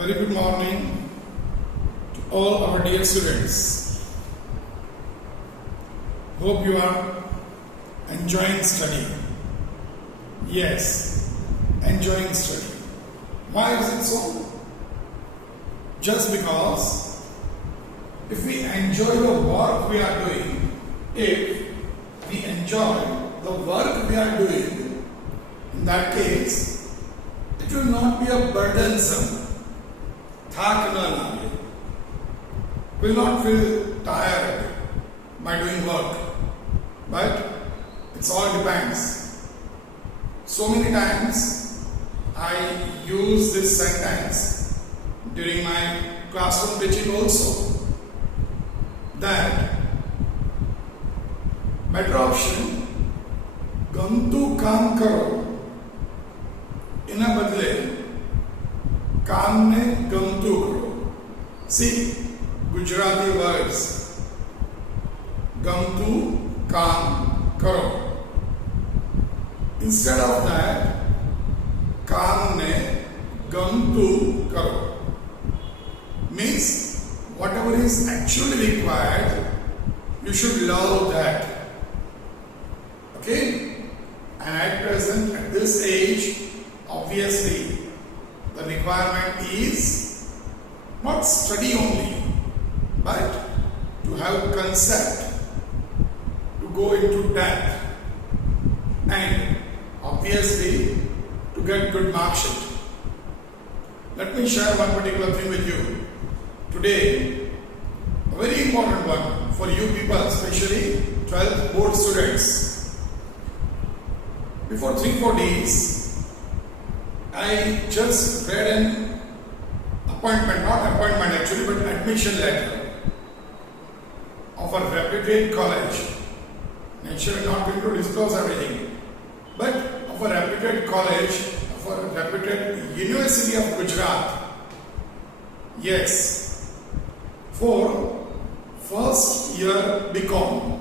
Very good morning to all our dear students. Hope you are enjoying study. Yes, enjoying study. Why is it so? Just because if we enjoy the work we are doing, if we enjoy the work we are doing, in that case, it will not be a burdensome. Thak na lage. Will not feel tired by doing work. But it all depends. So many times I use this sentence during my classroom teaching also, that better option गंतु काम करो इना बदले काम ने गंतु करो. See, Gujarati words गंतु काम करो. Instead of that, काम ने गंतु करो means whatever is actually required, you should love that. Okay? And at present, at this age, obviously, the requirement is not study only, but to have concept, to go into depth, and obviously to get good mark sheet. Let me share one particular thing with you. Today, a very important one for you people, especially 12th board students. Before 3-4 days, I just read an appointment, not appointment actually, but admission letter of a reputed college. Naturally, not going to disclose everything, but of a reputed college, of a reputed University of Gujarat. Yes, for first year BCom,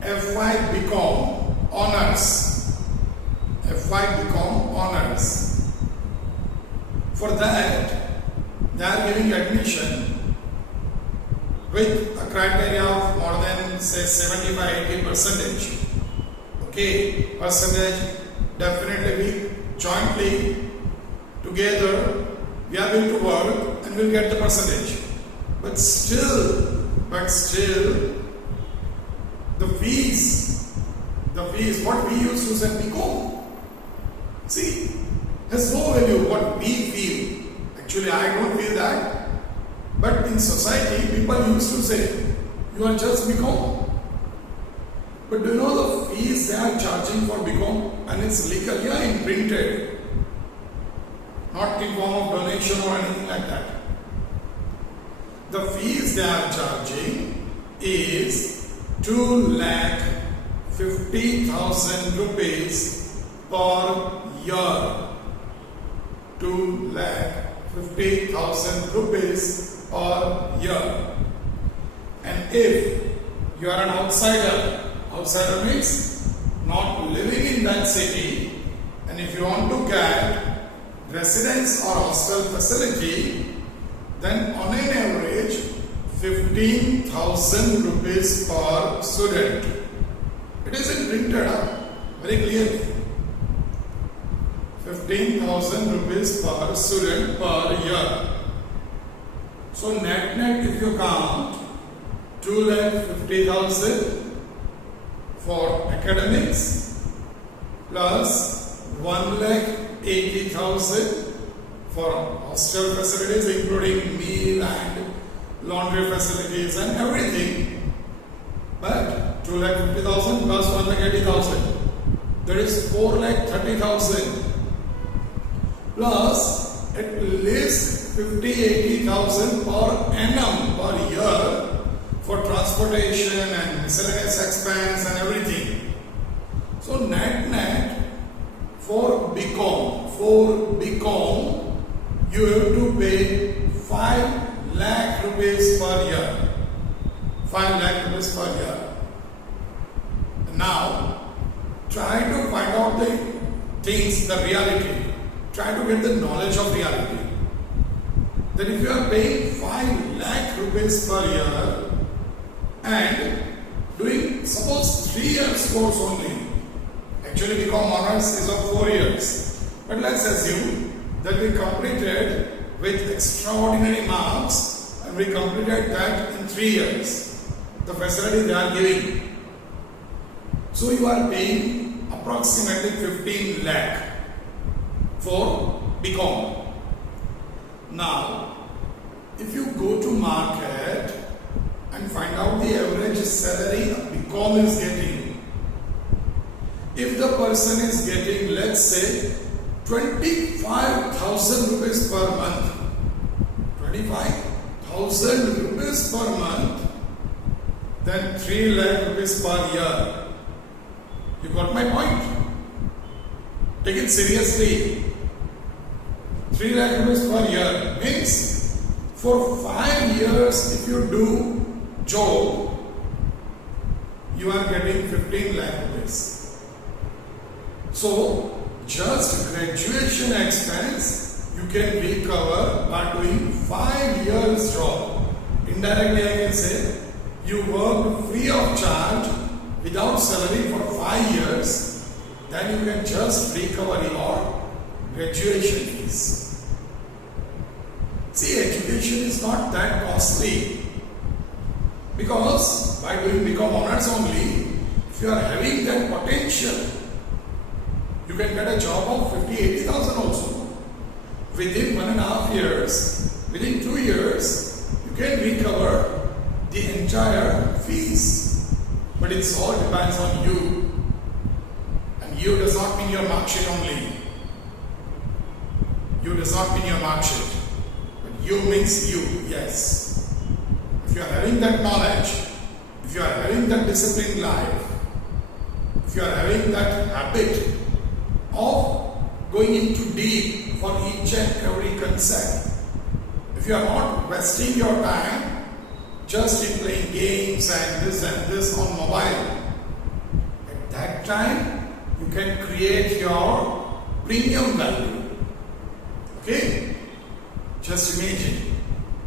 FY BCom honors. FY BCom honors. For that, they are giving admission with a criteria of more than say 75-80%. Okay, percentage definitely we jointly together we are going to work and we'll get the percentage. But still, the fees, what we used to say BCom. See, has no value what we feel. Actually, I don't feel that. But in society, people used to say, you are just BCom. But do you know the fees they are charging for BCom? And it's legal, yeah, imprinted. Not in form of donation or anything like that. The fees they are charging is 2,50,000 rupees per year. 2,50,000 rupees per year. And if you are an outsider means not living in that city, and if you want to get residence or hostel facility, then on an average 15,000 rupees per student. It is printed up very clearly. 15,000 rupees per student per year. So net if you count 2,50,000 for academics plus 1,80,000 for hostel facilities including meal and laundry facilities and everything. But 2,50,000 plus 1,80,000, that is 4,30,000 plus at least 50-80,000 per annum per year for transportation and miscellaneous expense and everything. So net for BCom, you have to pay 5 lakh rupees per year. 5 lakh rupees per year. Now, try to find out the things, the reality. Try to get the knowledge of reality. then if you are paying 5 lakh rupees per year and doing suppose 3 years course only, actually BCom honors is of 4 years, but let's assume that we completed with extraordinary marks and we completed that in 3 years, the facility they are giving. So you are paying approximately 15 lakh for BCom. Now, if you go to market and find out the average salary a BCom is getting, if the person is getting, let's say, 25,000 rupees per month, 25,000 rupees per month, then 3 lakh rupees per year. You got my point? Take it seriously. 3 lakh rupees per year means for 5 years if you do job, you are getting 15 lakh rupees. So just graduation expense you can recover by doing 5 years job. Indirectly I can say you work free of charge without salary for 5 years, then you can just recover your graduation fees. See, education is not that costly because by doing BCom honors only, if you are having that potential, you can get a job of 50,000-80,000 also. Within 1.5 years, within 2 years, you can recover the entire fees. But it all depends on you. And you does not mean your mark sheet only. You does not mean your mark sheet. But you means you, yes. If you are having that knowledge, if you are having that disciplined life, if you are having that habit of going into deep for each and every concept, if you are not wasting your time just in playing games and this on mobile, at that time you can create your premium value. Okay? Just imagine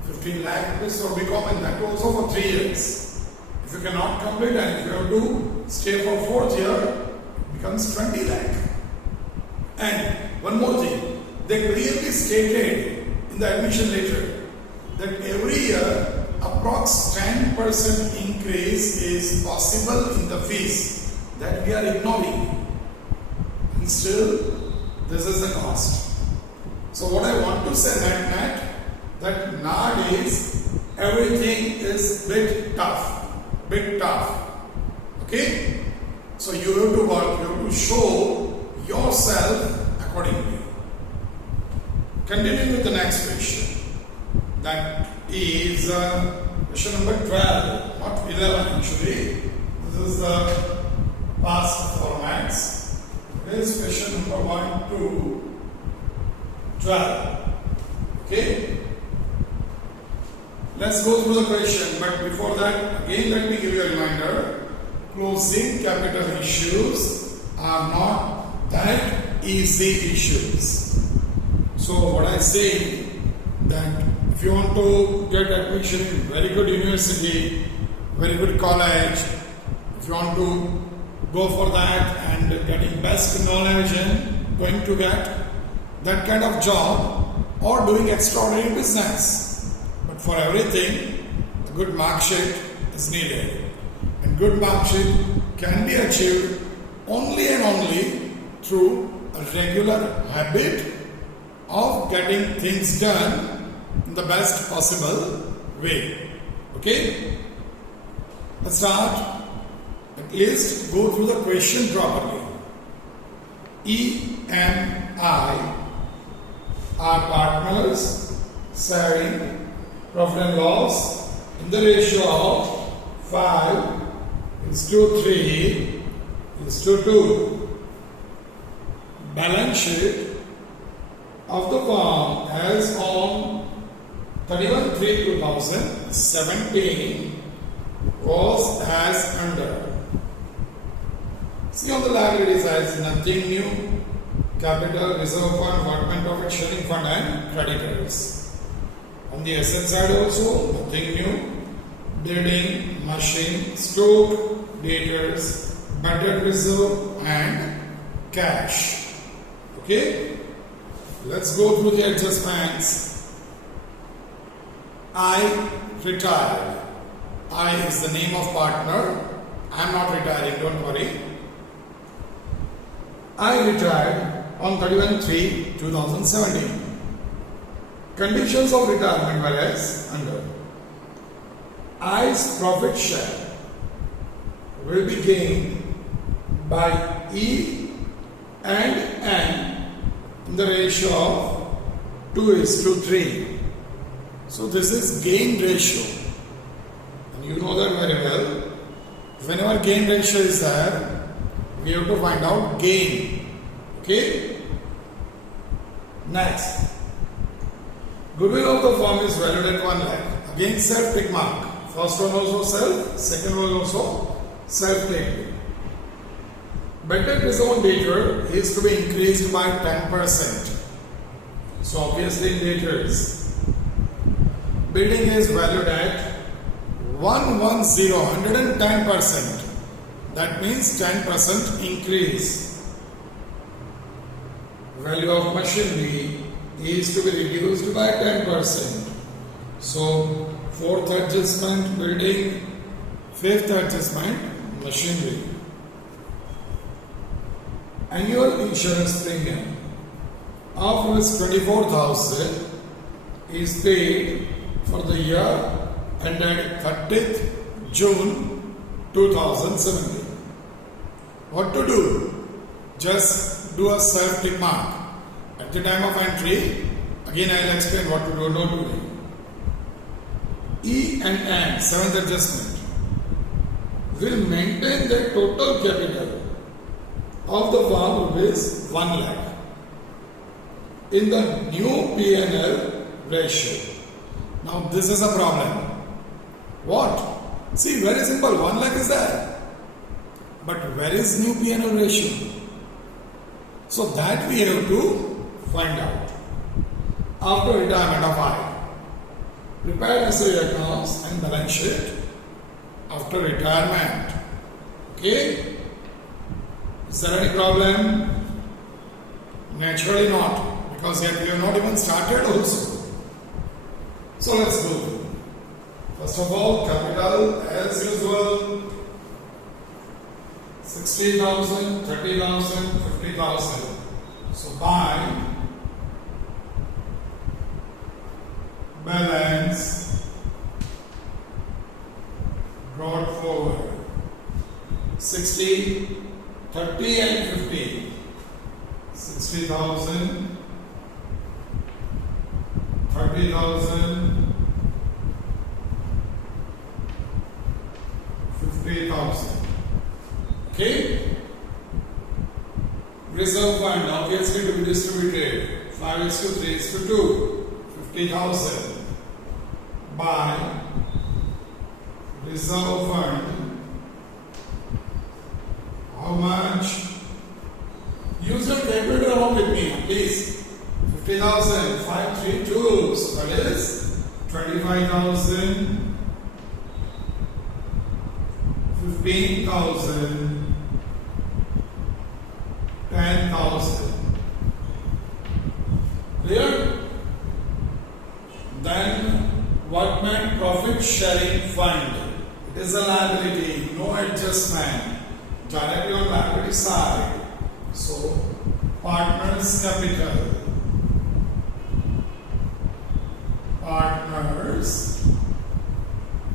15 lakh rupees for BCom and that also for 3 years. If you cannot complete and if you have to stay for 4th year, it becomes 20 lakh. And one more thing, they clearly stated in the admission letter that every year approx 10% increase is possible in the fees that we are ignoring. And still, this is the cost. So what I want to say that nowadays everything is bit tough. Okay? So you have to work, you have to show yourself accordingly. Continuing with the next question. That is question number 12, not 11 actually. This is the past formats. This is question number 1 to 12. Okay? Let's go through the question, but before that, again let me give you a reminder. Closing capital issues are not that easy issues. So what I say that if you want to get admission in very good university, very good college, if you want to go for that and getting best knowledge and going to get that kind of job or doing extraordinary business. But for everything, a good mark sheet is needed. And good mark sheet can be achieved only and only through a regular habit of getting things done in the best possible way. Okay? Let's start. At least go through the question properly. EMI are partners sharing profit and loss in the ratio of 5:3:2. Balance sheet of the firm as on 31/3/2017 was as under. See on the liability side, nothing new. Capital, reserve fund, workman profit sharing fund and creditors. On the asset side also, nothing new. Building, machine, stock, debtors, budget reserve and cash. Okay? Let's go through the adjustments. I retired. I is the name of partner. I am not retiring, don't worry. I retired on 31/3/2017. Conditions of retirement were as under. I's profit share will be gained by E and N in the ratio of 2:3. So this is gain ratio. And you know that very well. Whenever gain ratio is there, we have to find out gain. Okay? Next. Goodwill of the firm is valued at 1 lakh. Again self tick mark. First one also self, second one also self tick. Better reserve debtor is to be increased by 10%. So obviously in debtors. Building is valued at 110%. That means 10% increase. Value of machinery is to be reduced by 10%. So, fourth adjustment, building, fifth adjustment, machinery. Annual insurance premium of Rs 24,000 is paid for the year ended 30th June 2017. What to do? Just do a self tick mark. At the time of entry, again I will explain what to do or not to do. E and N, seventh adjustment, will maintain the total capital of the firm is 1 lakh in the new P&L ratio. Now this is a problem. What? See, very simple, 1 lakh is there. But where is new P&L ratio? So that we have to find out. After retirement of I, prepare necessary accounts and balance sheet after retirement. Okay? Is there any problem? Naturally not, because yet we have not even started also. So let's go. First of all, capital as usual, 60,000, 30,000, 50,000. So buy, balance, brought forward, 60, 30 and 50. 60,000, 30,000, 50,000. Okay? Reserve fund obviously to be distributed 5:3:2, 50,000 by reserve fund. How much? Use your calculator along with me, please. 50,000, 532, so that is 25,000, 15,000, 10,000. Clear? Then workman profit sharing fund. It is a liability, no adjustment. Directly on liability side. So partners capital. Partners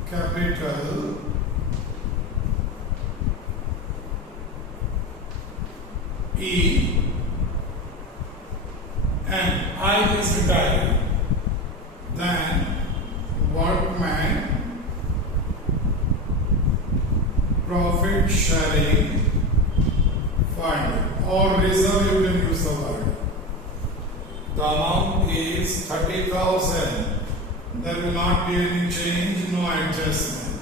capital E and I is retired. Then workman profit sharing fund or reserve, you can use the word. The amount is 30,000. There will not be any change, no adjustment.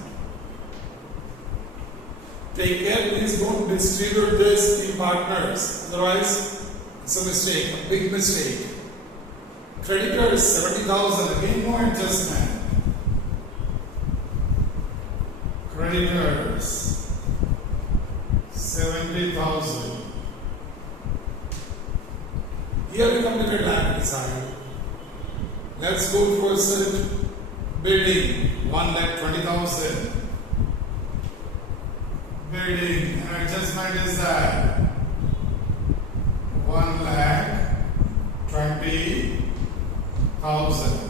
Take care, please don't distribute this in partners, otherwise it's a mistake, a big mistake. Creditors 70,000, again no adjustment. Creditors 70,000. Here we completed liability side. Let's go towards it. Building 1,20,000. Building, and adjustment is that 1,20,000.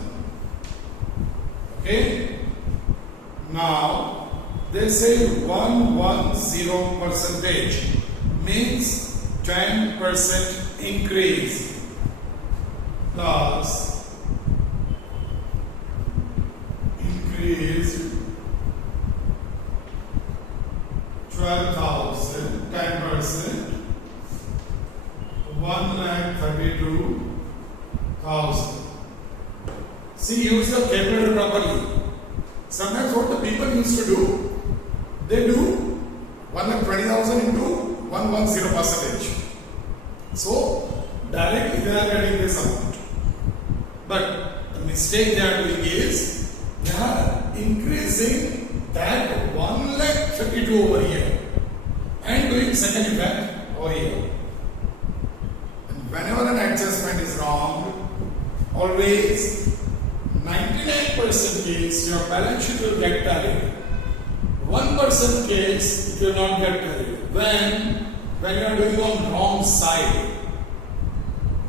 Okay. Now they say 110 percentage means 10% increase plus increase 12,000, 10%, 1,32,000. See, use your calculator properly. Sometimes what the people used to do, they do 1,20,000 into 110 percentage. So directly they are getting this amount. But the mistake they are doing is they are increasing that 1,32,000 over here and doing second effect over here. And whenever an adjustment is wrong, always 99% case your balance sheet will get tallied. 1% case it will not get tallied. When you are doing on wrong side.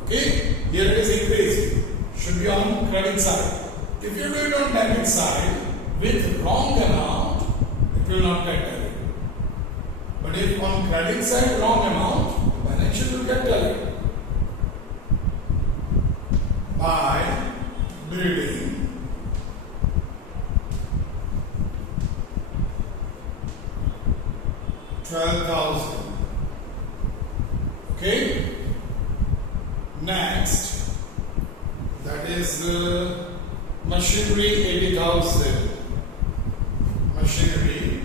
Okay? Here it is increased. Should be on credit side. If you do it on debit side with wrong amount, it will not get tallied. But if on credit side wrong amount, balance sheet will get tallied. By building 12,000. Okay. Next, that is machinery 80,000. Machinery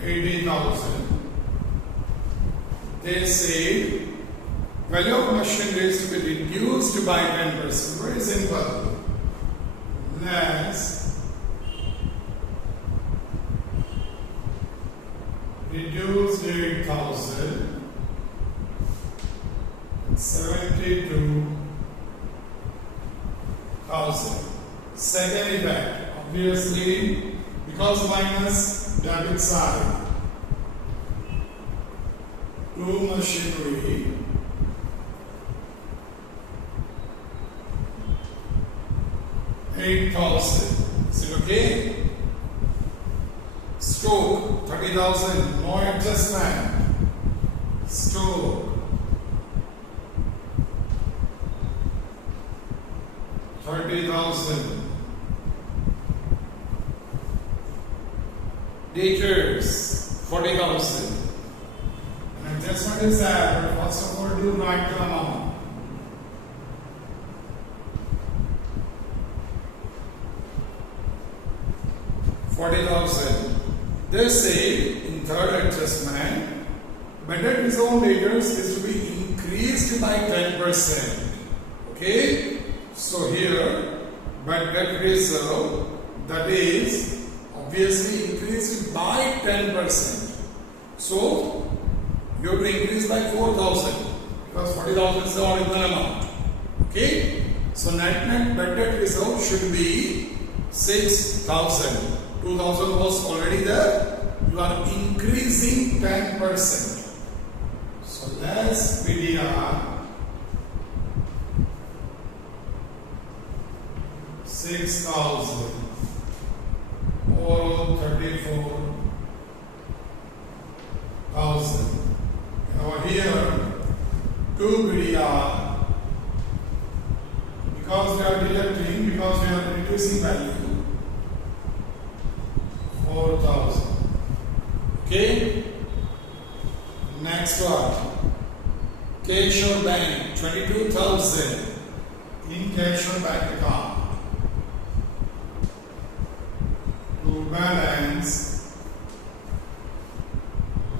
80,000. They say value of machinery is to be reduced by 10%. Very simple. Less reduced 8,000, 72,000. Second effect, obviously, because minus debit side to machinery 8,000. Is it okay? Stock 30,000, no adjustment. Stock 30,000. Debtors 40,000. An adjustment is there, but first of all, do write the amount. 40,000. They say in third adjustment, better reserve debtors is to be increased by 10%. Okay? So here, better reserve, that is obviously increased by 10%. So you have to increase by 4,000 because 40,000 is the original amount. Okay? So net better reserve should be 6,000. 2,000 was already there. You are increasing 10%. So less BDR 6,000 or 34,000. Over here 2 BDR, because we are deducting, because we are reducing value, 4,000. Okay. Next one. Cash or bank 22,000 in cash or bank account. To balance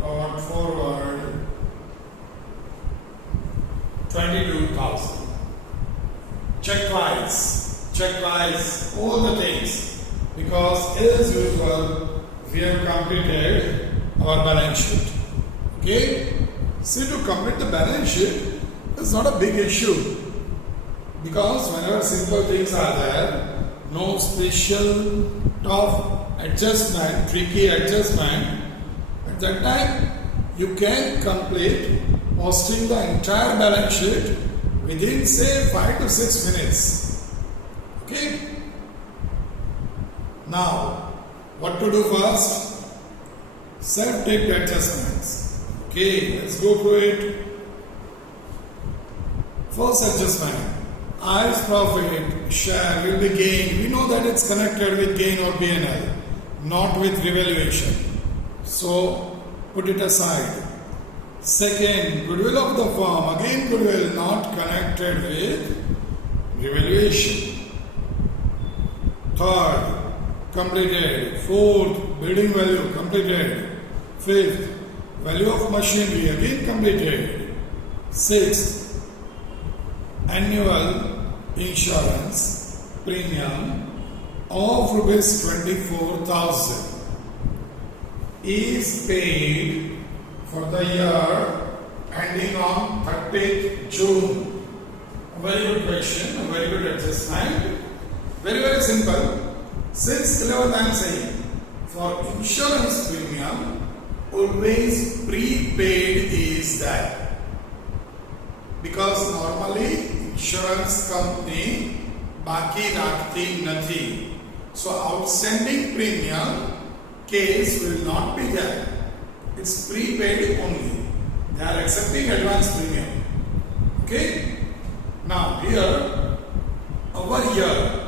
brought forward 22,000. Check twice, all the things, because as usual we have completed our balance sheet. Okay? See, to complete the balance sheet is not a big issue, because whenever simple things are there, no special tough adjustment, tricky adjustment, at that time you can complete posting the entire balance sheet within say 5 to 6 minutes. Okay? Now, what to do first? Self-tape adjustments. Okay, let's go through it. First adjustment. I's profit share will be gain. We know that it's connected with gain or P&L, not with revaluation. So, put it aside. Second, goodwill of the firm. Again, goodwill not connected with revaluation. Third, completed. Fourth, building value completed. Fifth, value of machinery again completed. Sixth, annual insurance premium of rupees 24,000 is paid for the year ending on 30th June. A very good question, a very good adjustment. Very, very simple. Since 11th I am saying, for insurance premium, always prepaid is that. Because normally insurance company baki rakhti nathi. So outstanding premium case will not be there. It's prepaid only. They are accepting advance premium. Okay? Now here, our year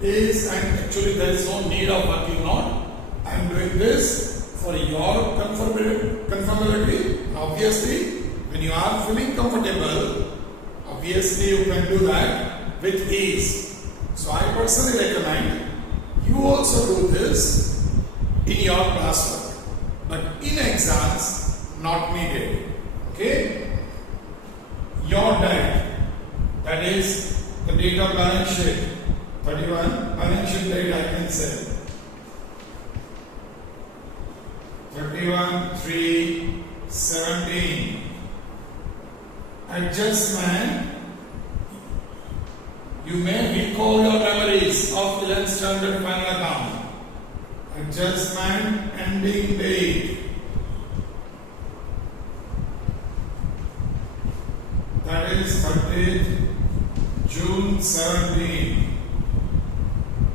is, and actually there is no need of working on. I am doing this for your comfortability. Obviously, when you are feeling comfortable, obviously you can do that with ease. So I personally recommend you also do this in your classwork. But in exams, not needed. Okay? Your debt, that is the date of balance sheet, 31 balance sheet date I can say. 31/3/17. Adjustment. You may recall your memories of 11th standard final account. Adjustment ending date, that is 30th June 17.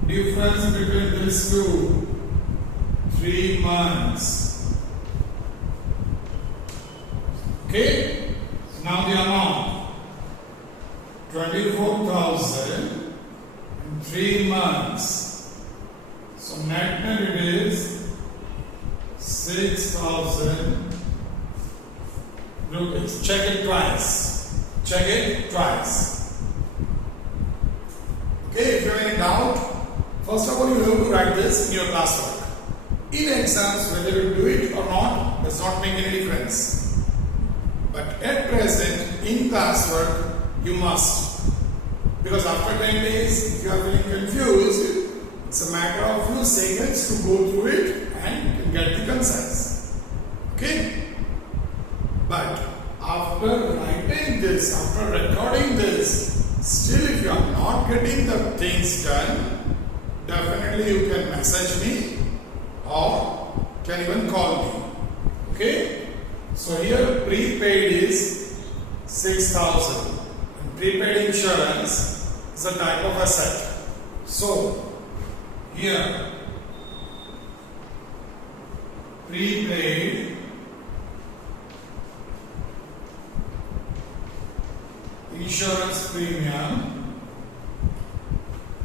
Difference between these two, 3 months. Okay, now the amount 24,000 in 3 months. So net it is 6,000 rupees. Check it twice. Check it twice. Okay, if you have any doubt, first of all you have to write this in your classwork. In exams, whether you do it or not does not make any difference. But at present, in classwork, you must. Because after 10 days, if you are feeling confused, it's a matter of few seconds to go through it and you can get the concepts. Okay? But after writing this, after recording this, still if you are not getting the things done, definitely you can message me or can even call me. Okay? So here prepaid is 6,000 and prepaid insurance is a type of asset. So here prepaid insurance premium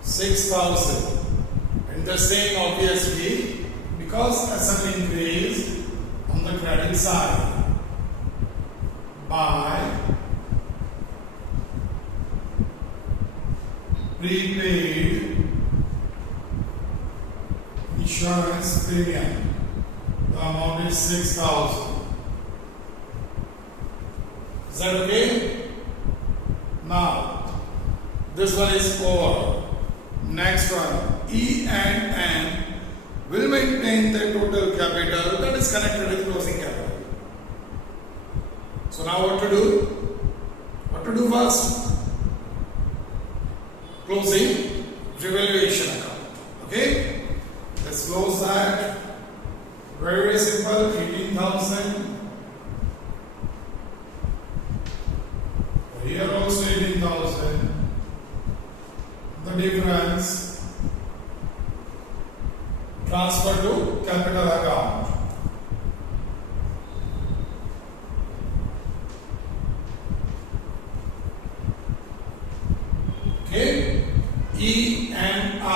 6,000, and the same obviously because asset increased on the credit side by prepaid insurance premium. The amount is 6,000. Is that okay? Now, this one is over. Next one, E and N will maintain the total capital that is connected with closing capital. So now what to do? What to do first? Closing revaluation account. Okay? Let's close that. Very, very simple. 18,000. Here also 18,000. The difference transfer to capital account. Okay? E and I.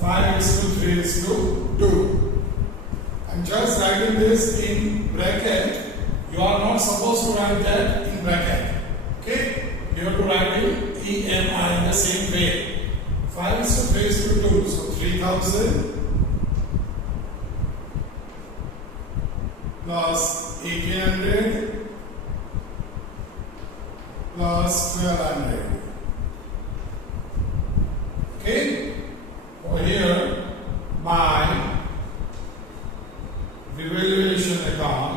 5:3:2. I'm just writing this in bracket. You are not supposed to write that in bracket. Okay? You have to write in E and I in the same way. 5:3:2. So 3,000 plus 1,800 plus 1,200. Okay? Over here, by revaluation account,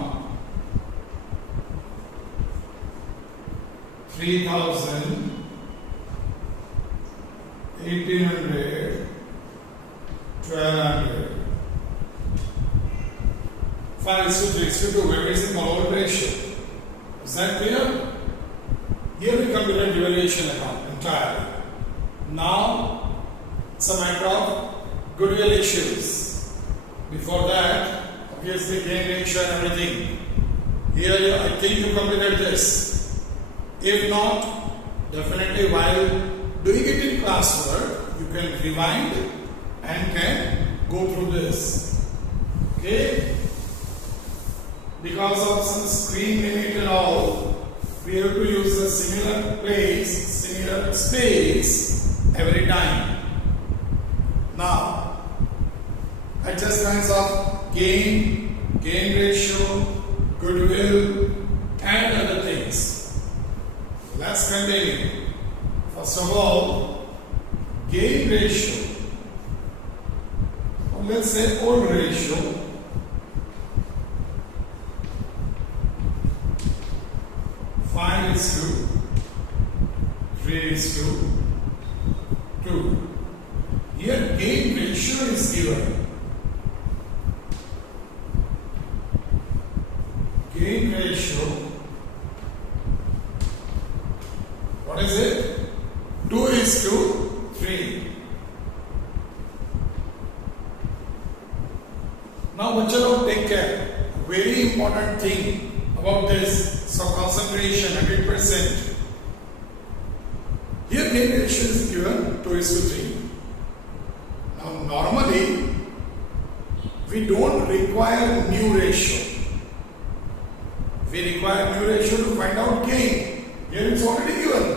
3,000, 1,800, 1,200. 5:3:2, very simple old ratio. Is that clear? Here we come to the revaluation account entirely. Now, it's a matter of goodwill issues. Before that, obviously gain ratio and everything. Here, I think you completed this. If not, definitely while doing it in classwork, you can rewind and can go through this. Okay? Because of some screen limit and all, we have to use a similar place, similar space every time. Now, adjustments of gain ratio, goodwill, and other things. Let's continue. First of all, gain ratio, or let's say old ratio. 5:3:2. Here gain ratio is given. Gain ratio, what is it? 2:3. Now, bachcho, take care. A very important thing about this. So concentration 100%. Here gain ratio is given 2:3. Now normally we don't require new ratio. We require new ratio to find out gain. Here it's already given.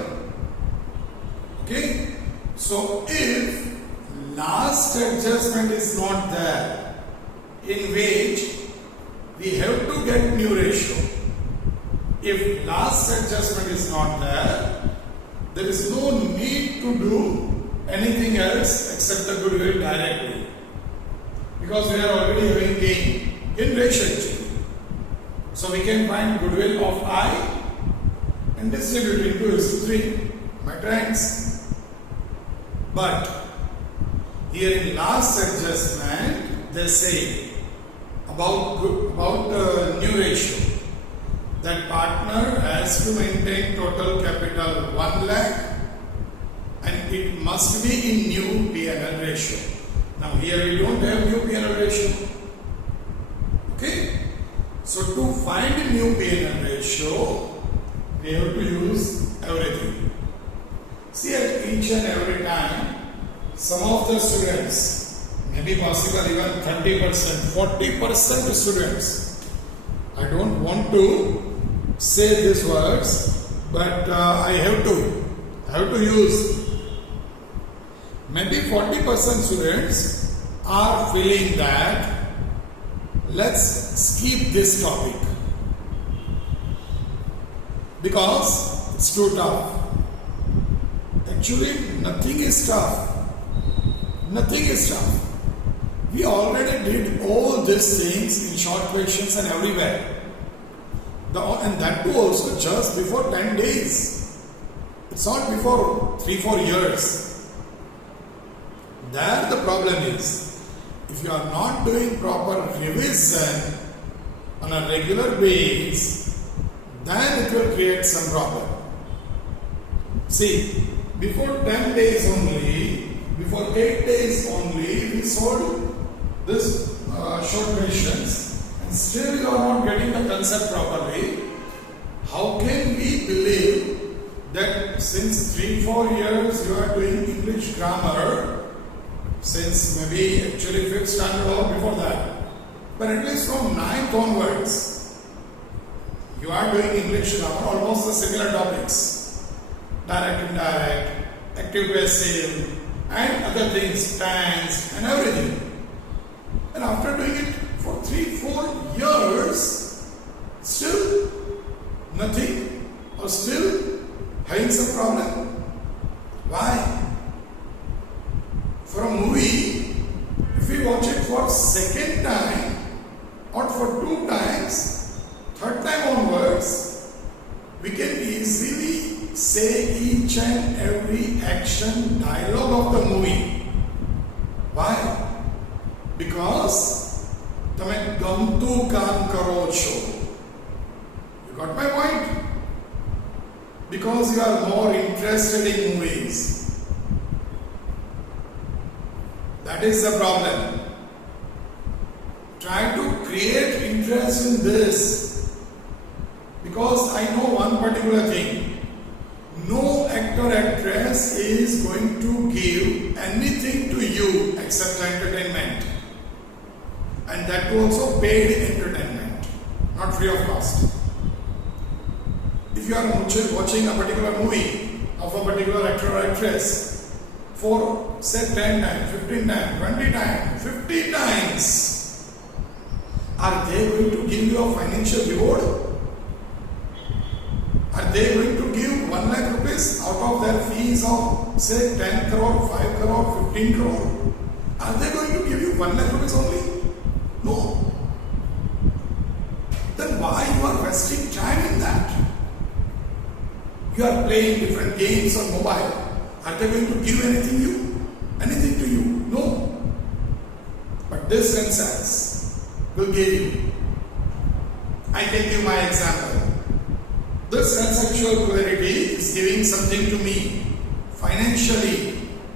Okay? So if last adjustment is not there, in which we have to get new ratio. If last adjustment is not there is no need to do anything else except the goodwill directly. Because we are already having gain ratio. So we can find goodwill of I and distribute it into 3. My friends. But here in last adjustment, they say about the new ratio, that partner has to maintain total capital 1 lakh and it must be in new P&L ratio. Now here we don't have new P&L ratio. Okay? So to find a new P&L ratio, we have to use everything. See, at each and every time, some of the students, maybe possible even 30%, 40% students, I don't want to say these words, but I have to use. Maybe 40% students are feeling that let's skip this topic. because it's too tough. Actually, nothing is tough. Nothing is tough. We already did all these things in short questions and everywhere. And that too also just before 10 days. It's not before 3-4 years. There the problem is, if you are not doing proper revision on a regular basis, then it will create some problem. See, before 10 days only, before 8 days only, we solved this short questions, and still you are not getting the concept properly. How can we believe that since 3-4 years you are doing English grammar, since maybe actually 5th standard or before that, but at least from 9th onwards, you are doing English grammar, almost the similar topics, direct, indirect, active, passive, and other things, tense and everything. And after doing it for 3-4 years, still nothing, or still having some problem. Why? For a movie, if we watch it for second time or for 2 times, third time onwards, we can easily say each and every action dialogue of the movie. Why? Because તમે ગમતું કામ કરો છો. You got my point? Because you are more interested in movies. That is the problem. Try to create interest in this. Because I know one particular thing. No actor actress is going to give anything to you except entertainment. And that also paid entertainment, not free of cost. If you are watching a particular movie of a particular actor or actress for say 10 times, 15 times, 20 times, 50 times, are they going to give you a financial reward? Are they going to give 1 lakh rupees out of their fees of say 10 crore, 5 crore, 15 crore? Are they going to give you 1 lakh rupees only? No. Then why you are wasting time in that? You are playing different games on mobile. Are they going to give anything to you? No. But this consensus will give you. I can give my example. This conceptual clarity is giving something to me, financially,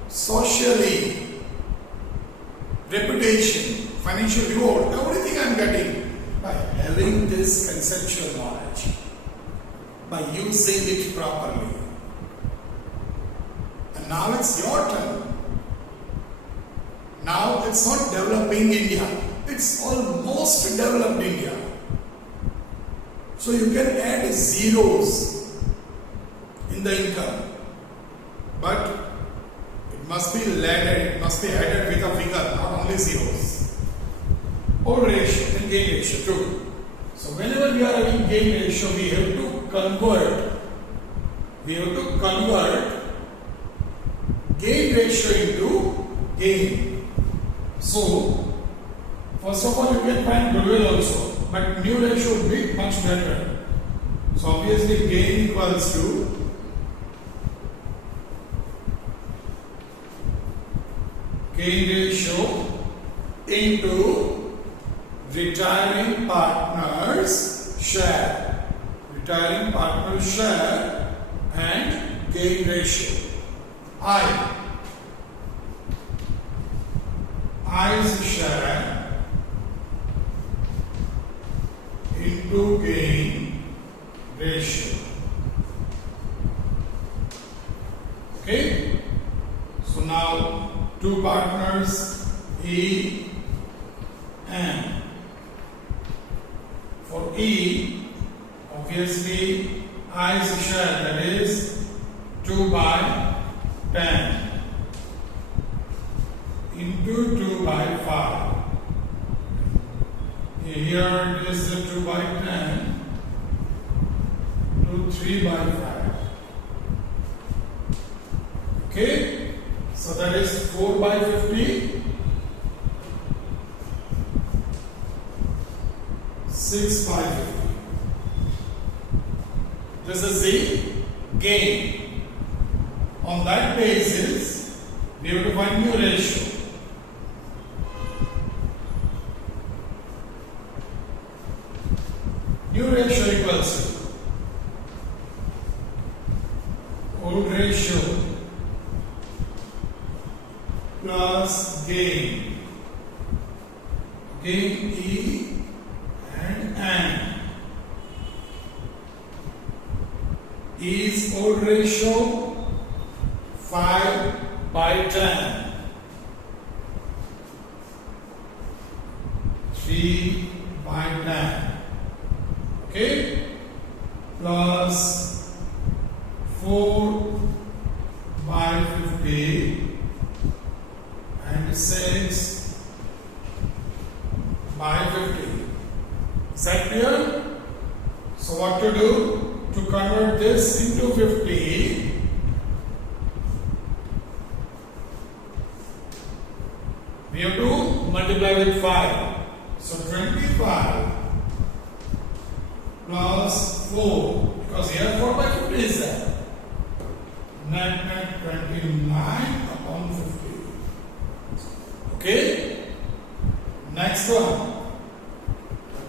socially, reputation, financial reward, everything I am getting by having this conceptual knowledge, by using it properly. And now it's your turn. Now it's not developing India, it's almost developed India. So you can add zeros in the income, but it must be added, it must be added with a figure, not only zeros. Or ratio and gain ratio too. So whenever we are having gain ratio, we have to convert gain ratio into gain. So first of all you can find goodwill also, but new ratio would be much better. So obviously gain equals to gain ratio into retiring partners share. Retiring partners share and gain ratio. I's share into gain ratio. Okay? So now two partners E and for E, obviously I's share, that is 2 by 10 into 2 by 5. Here it is 2 by 10, 2 into 3 by 5. Okay, so that is 4 by 50, 6 by 50. This is the gain. On that basis, we have to find new ratio. New ratio equals to old ratio plus gain. Gain E and N. E is old ratio 5 by 10. 3 by 10. Okay, plus 4 by 50 and 6 by 50. Is that clear? So what to do? To convert this into 50, we have to multiply with 5. So 25 plus 4, because here 4 by 50 is there. Net 29 upon 50. Okay? Next one.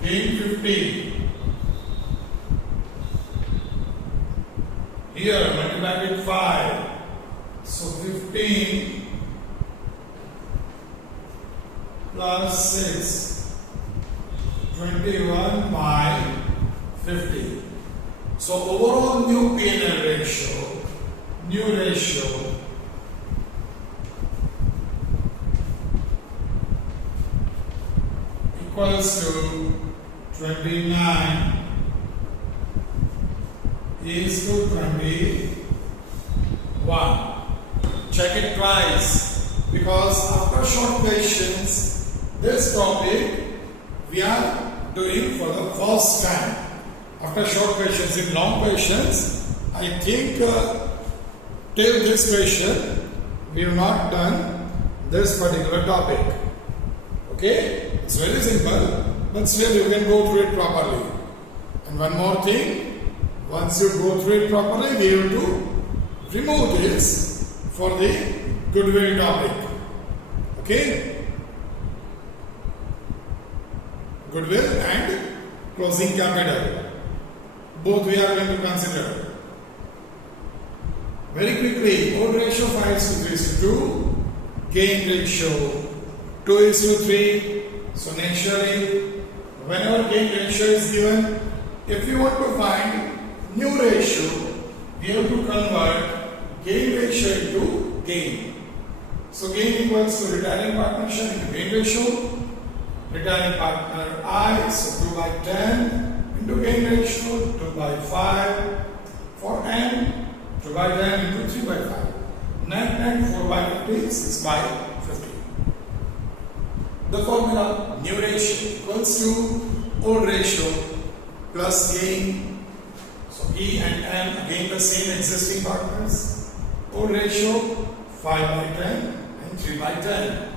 Again 50. Here multiply with 5. So 15 plus 6. 21 by 50. So overall new P&L ratio, new ratio equals to 29 is to 21. Check it twice, because after short questions, this topic we are doing for the first time. After short questions, in long questions, I think till this question we have not done this particular topic. Okay, it's very simple, but still you can go through it properly. And one more thing, once you go through it properly, we have to remove this for the goodwill topic. Okay, goodwill and closing capital, both we are going to consider. Very quickly, old ratio 5 is to 3 is to 2, gain ratio 2 is to 3. So naturally, whenever gain ratio is given, if you want to find new ratio, we have to convert gain ratio into gain. So gain equals to retiring partner share into gain ratio. Retiring partner I, so 2 by 10 into gain ratio, 2 by 5. For N, 2 by 10 into 3 by 5. Net 4 by 50, 6 by 50. The formula new ratio equals to old ratio plus gain. So E and M again the same existing partners. Old ratio 5 by 10 and 3 by 10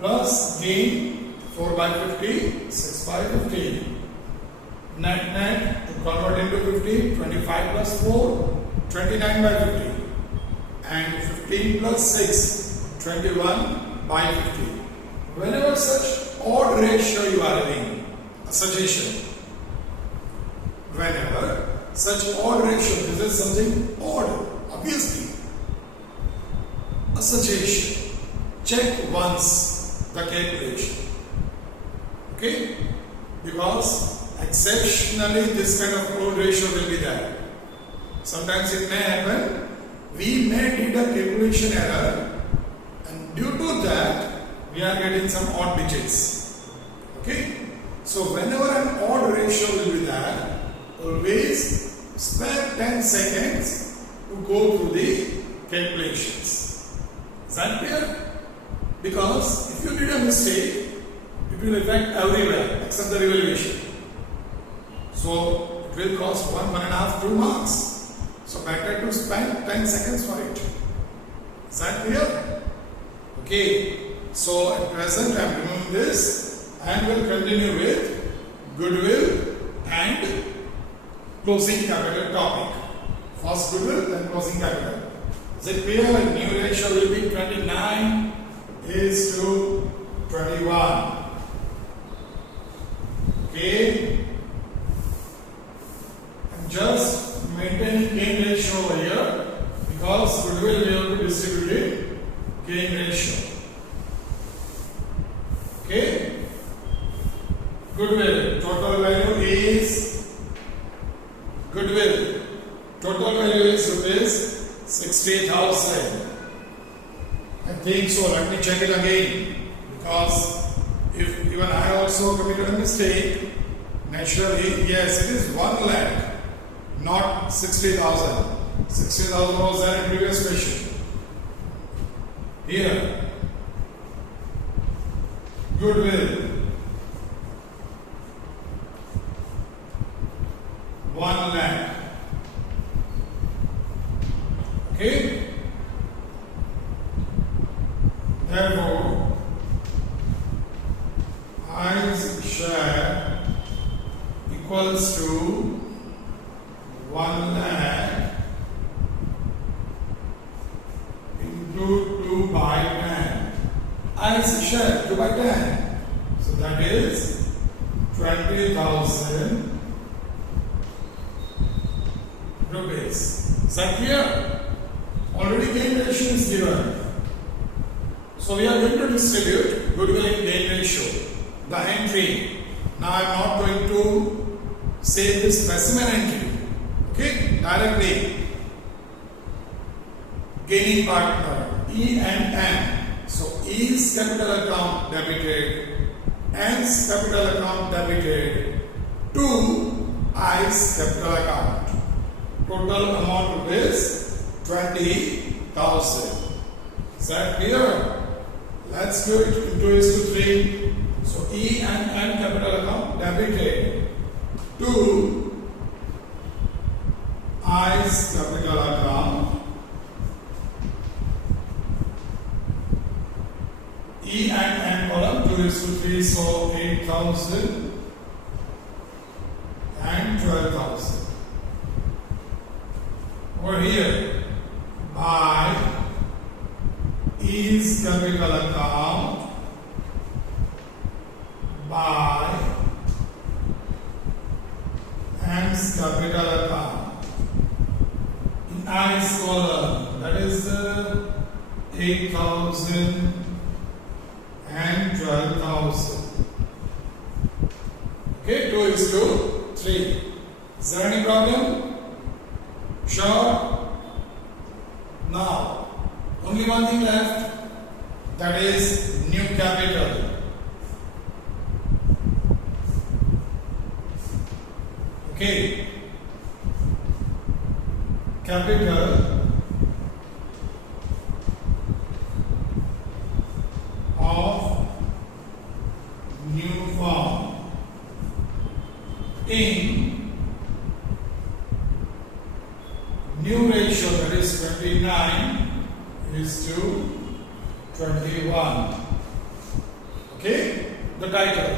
plus gain 4 by 50, 6 by 50. Net to convert into 50, 25 plus 4, 29 by 50. And 15 plus 6, 21 by 50. Whenever such odd ratio you are having, a suggestion. Whenever such odd ratio, this is something odd, obviously. A suggestion. Check once the calculation. Okay? Because exceptionally this kind of odd ratio will be there. Sometimes it may happen, we may need a calculation error, and due to that we are getting some odd digits. Okay? So whenever an odd ratio will be there, always spare 10 seconds to go through the calculations. Is that clear? Because if you did a mistake, it will affect everywhere except the revaluation. So it will cost 1.5, 2 marks. So better to spend 10 seconds for it. Is that clear? Okay. So at present I am removing this and will continue with goodwill and closing capital topic. First goodwill, then closing capital. Is it clear? New ratio will be 29 is to 21. Okay. And just maintaining gain ratio over here because goodwill we have to distribute in gain ratio. Okay. Goodwill total value is goodwill. Total value is rupees 60,000. I think so. Let me check it again because if even I also committed a mistake, naturally, yes, it is 1 lakh, not 60,000. 60,000 was there in previous question. Here, goodwill 1 lakh. Okay. Therefore, I's share equals to 1 lakh into 2 by 10. I's share 2 by 10. So that is 20,000 rupees. Is that clear? Already gain ratio is given. So we are going to distribute goodwill and gain ratio. The entry. Now I am not going to say this specimen entry. Okay? Directly. Gaining partner. E and N. So E's capital account debited. N's capital account debited. To I's capital account. Total amount is 20,000. Is that clear? Let's do it in 2 is to 3. So E and N capital account debited to I's capital account. E and N column 2 is to 3. So 8,000 and 12,000. Over here, by E's capital account, by N's capital account. In I's column, that is 8,000 and 12,000. Okay, 2 is to 3. Is there any problem? Sure? Now, only one thing left, that is new capital. Okay. Capital of new firm in new ratio, that is 29 is to 21. Okay? The title.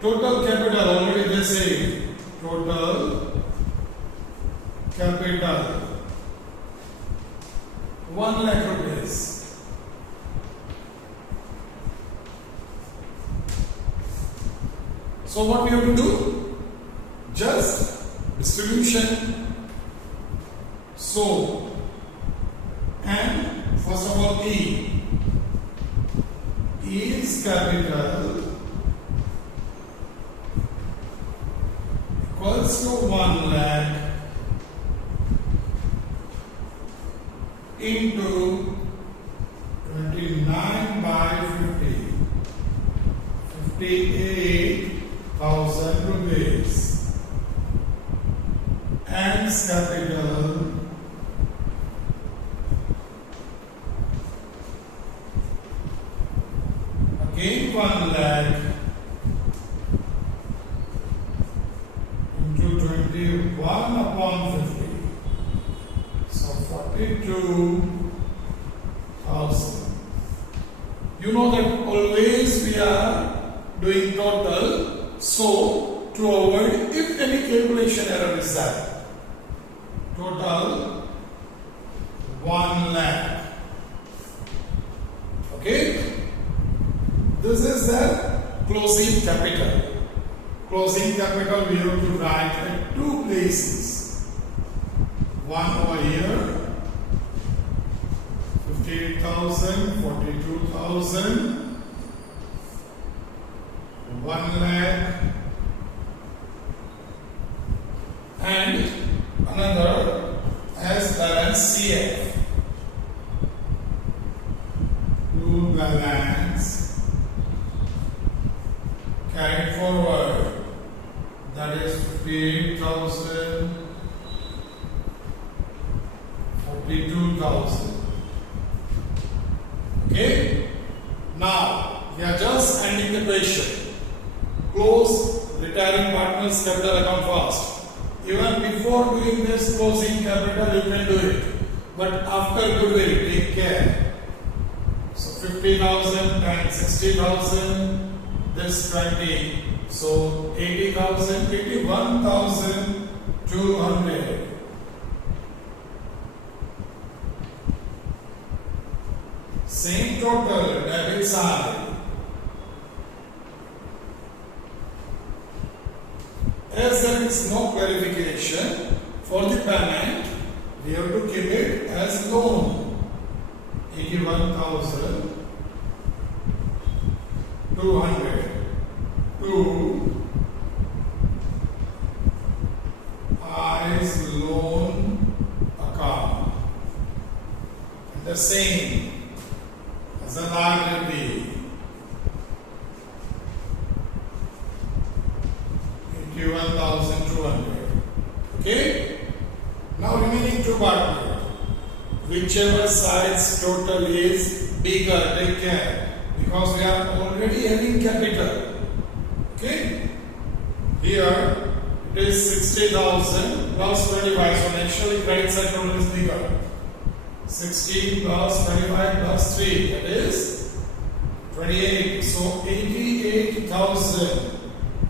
Total capital, already they say. Total capital 1 lakh rupees. So what we have to do? Just distribution. So, and first of all E. E's capital equals to 1 lakh into 29 by 50. 58,000 rupees. N's capital again 1 lakh into 42,000. You know that always we are doing total, so to avoid if any calculation error is there, total 1 lakh. Okay, this is the closing capital. Closing capital we have to write at two places. One over here, 58,000, 42,000, 1 lakh, and another as balance CF. To balance carried forward, that is 58,000, 42,000. Okay, now we are just ending the question. Close retiring partners capital account first. Even before doing this closing capital you can do it, but after goodwill take care. So 50,000 and 60,000, this 20, so 80,000, 81,200. Same total debit side. As there is no clarification for the payment, we have to keep it as loan. 81,200 to I's loan account. And the same as a liability. 81,200. Okay? Now remaining two partners. Whichever side's total is bigger, take care. Because we are already having capital. Okay? Here it is 60,000 plus 25. So naturally credit side total is bigger. 16 plus 25 plus 3, that is 28. So 88,000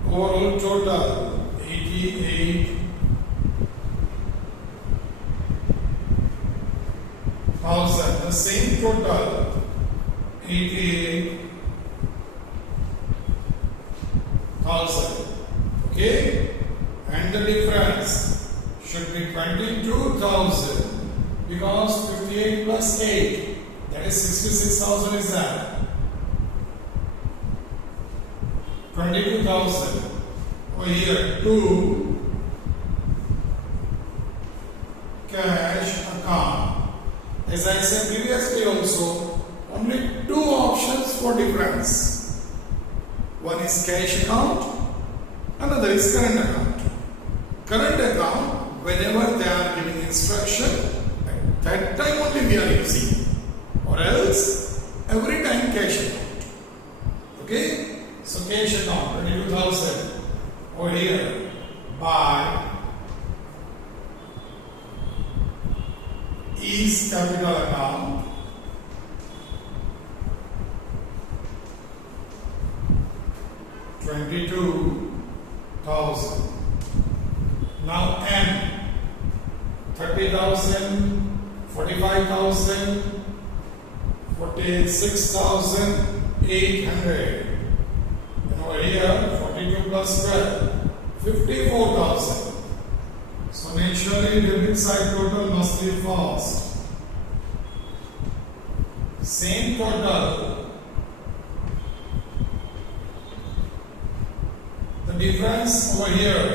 overall total. 88,000. The same total. 88,000. Okay? And the difference should be 22,000. Because 58 plus 8, that is 66,000 is that. 22,000. Over here, 2 cash account. As I said previously also, only two options for difference. One is cash account, another is current account. Current account, whenever they are giving instruction, that time only we are using, or else every time cash account. Okay, so cash account 22,000 over here by E's capital account, $22,000. Now M 30,000. 45,000, 46,800, and over here 42 plus 12, 54,000. So naturally debit side total must be first. Same total. The difference over here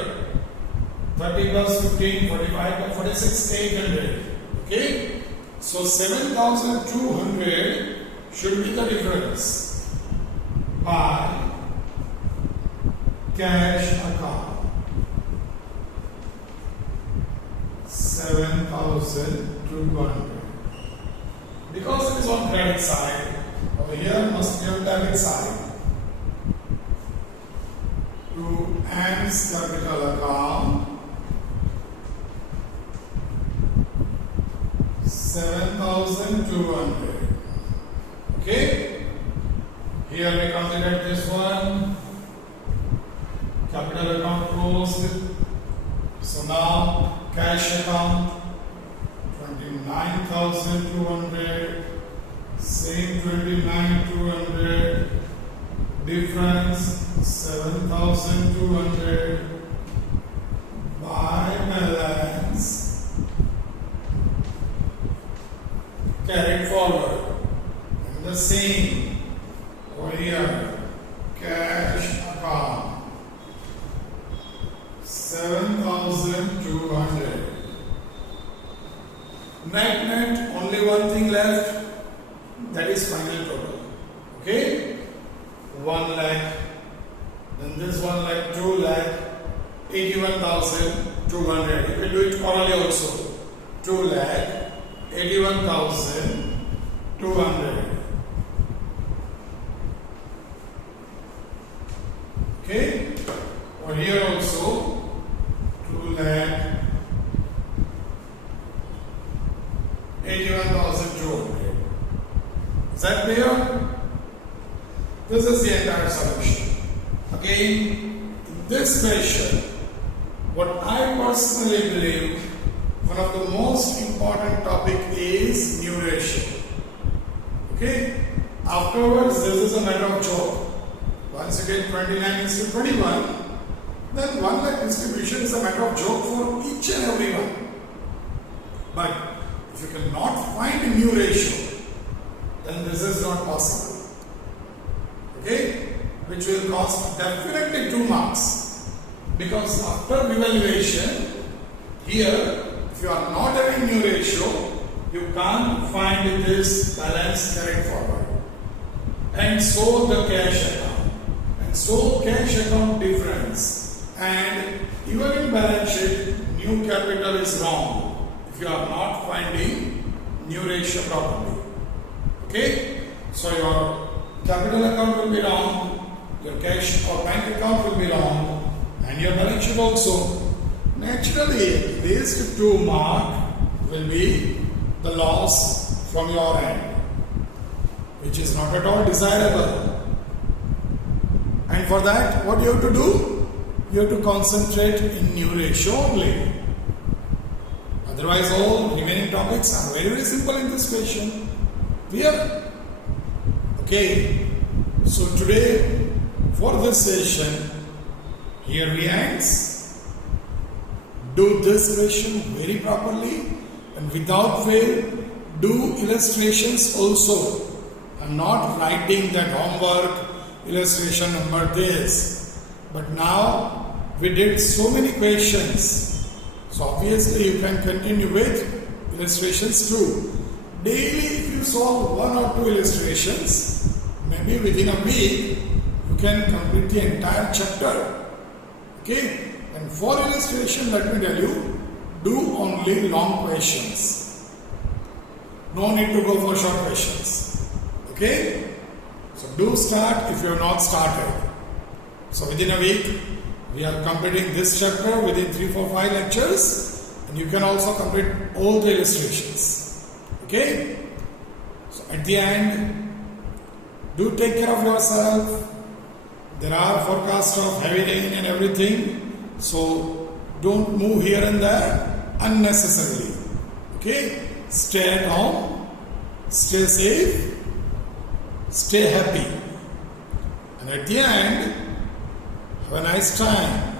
30 plus 15, 45 plus 46, 800. Okay, so 7,200 should be the difference by cash account. 7,200. Because it is on credit side, over here must be on debit side. To M's capital account, 7,200. Okay. Here we consider this one. Capital account closed. So now cash account 29,200. Same 29,200. Difference 7,200. By balance carried forward. And the same over here. Cash account 7,200. Net, only one thing left, that is final total. Okay? 1 lakh, then this 1 lakh, 2 lakh, 81,200. You can do it orally also. 2 lakh, 81,200. Okay? Or here also 2 lakh 81,200. Is that clear? This is the entire solution. Again, in this question, what I personally believe, one of the most important topic is new ratio. Okay? Afterwards, this is a matter of joke. Once you get 29:21, then 1 lakh distribution is a matter of joke for each and every one. But if you cannot find a new ratio, then this is not possible. Okay? Which will cost definitely 2 marks. Because after evaluation, here, if you are not having new ratio, you can't find this balance carried forward. And so the cash account. And so cash account difference. And even in balance sheet, new capital is wrong if you are not finding new ratio properly. Okay? So your capital account will be wrong, your cash or bank account will be wrong, and your balance sheet also. Naturally, least 2 mark will be the loss from your end, which is not at all desirable. And for that, what you have to do? You have to concentrate in new ratio only. Otherwise, all remaining topics are very, very simple in this question. Clear? Okay. So today, for this session, here we end. Do this question very properly and without fail, do illustrations also. I'm not writing that homework illustration number this. But now we did so many questions. So obviously you can continue with illustrations too. Daily if you solve 1 or 2 illustrations, maybe within a week you can complete the entire chapter. Okay? And for illustration, let me tell you, do only long questions. No need to go for short questions. Okay? So do start if you have not started. So within a week, we are completing this chapter within 3, 4, 5 lectures, and you can also complete all the illustrations. Okay? So at the end, do take care of yourself. There are forecasts of heavy rain and everything, so don't move here and there unnecessarily. Okay? Stay at home, stay safe, stay happy, and at the end, have a nice time.